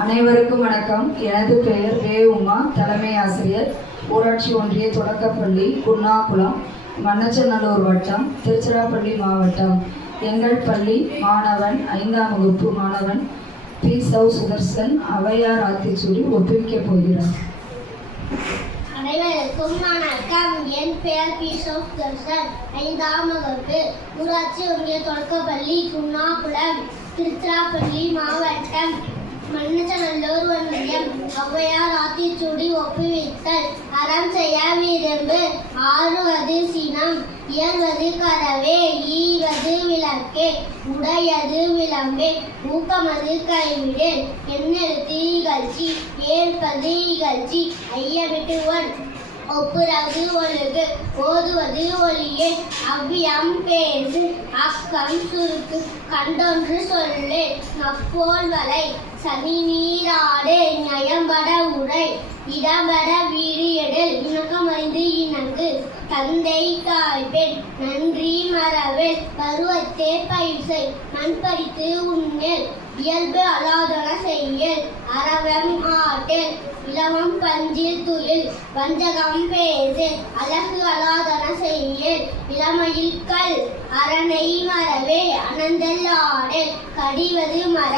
அனைவருக்கும் வணக்கம். எனது பெயர் வே உமா, தலைமை ஆசிரியர், ஊராட்சி ஒன்றிய தொடக்கப்பள்ளி, குன்னாகுளம், மண்ணச்சநல்லூர் வட்டம், திருச்சிராப்பள்ளி மாவட்டம். எங்கள் பள்ளி மாணவன் 5ஆம் வகுப்பு மாணவன் பி. சுதர்சன் ஔவையார் ஆத்திச்சூடி ஒப்புவிக்கப் போகிறார். அனைவருக்கும் வணக்கம். என் பெயர் பி. சுதர்சன், 5ஆம் வகுப்பு, ஊராட்சி ஒன்றிய தொடக்கப்பள்ளி, குன்னாகுளம், திருச்சிராப்பள்ளி மாவட்டம், மண்ணச்சநல்லூர் ஒன்றியம். ஔவையார் ஆத்திச்சூடி ஒப்புவித்தல். அறம் செய்ய விரும்பு, ஆறுவது சினம், இயல்வது கரவே, ஈவது விளக்கே, உடையது விளம்பே, ஊக்கமது கைவிடு, எண்ணெழுத்து இகழ்ச்சி, ஏற்பது இகழ்ச்சி, ஐயமிட்டு ஒன், ஒப்புரவு ஒழுகு, ஓதுவது ஒளியே, அவ்வியம் பேசு, அக்கம் சுருக்கு, கண்டொன்று சொல்லு, நப்போல் வலை, சனி நீராடு, நயம்பட உரை, இடம்பட வீடு எடல், இணக்கமறிந்து இணங்கு, தந்தை தாய்பெண், நன்றி மறவேல், பருவத்தே பயிர்சை, நண்பறித்து உண்ணேல், இயல்பு அலாதன செய்யல், அறவம் ஆட்டல், இளவம் பஞ்சில் துயில், வஞ்சகம் பேசு, அழகு அலாதன செய்யல், இளமையில் கல், அரணை மறவே, அனந்தல் ஆடல், கடிவது மர,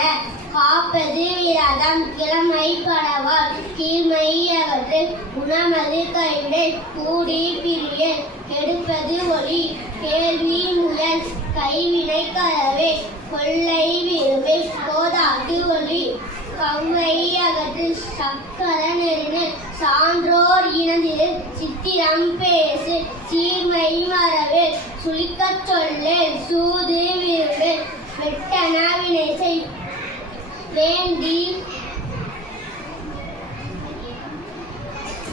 காப்பது விரதம், கிழமை படவால், கீழ்மை அகற்று, குணமது கைவிடை, கூடி பிரியல், கெடுப்பது ஒளி, கேள்வி முயல், கைவினை கரவே, கொள்ளை விரும்பு, கோதாட்டு ஒளி, கவ்வை அகற்று, சக்கர நெருங்கு, சான்றோர் இனதிரு, சித்திரம் பேசு, சீர்மை மறவே, சுளிக்கச் சொல்லல், சூது விரும்பு, வெட்டன வினை செய், வேண்டி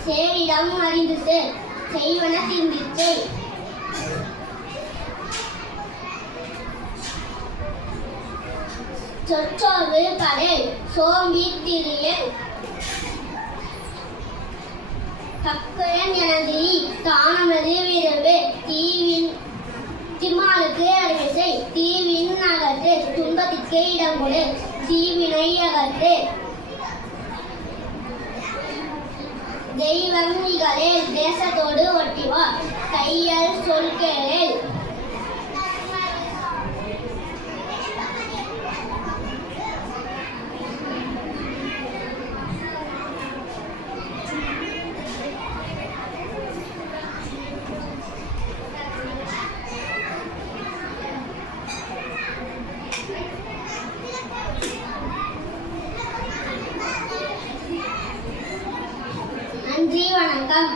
சேரிடம் அறிந்து செய், செய்வன சிந்திச்சை. சொற்சோர்வு படல், சோம்பி திரியல், தக்கன் எனது தானமது விரும்பு, தீவின் திம்மாளுக்கு அறிவிசை, தீவின் அகற்று, துன்பத்திற்கு இடம் கொடு, தீவினை அகற்று, தெய்வம் நிகழேல், தேசத்தோடு ஒட்டிவா, கையல் சொல் கேளேல். நன்றி, வணக்கம்.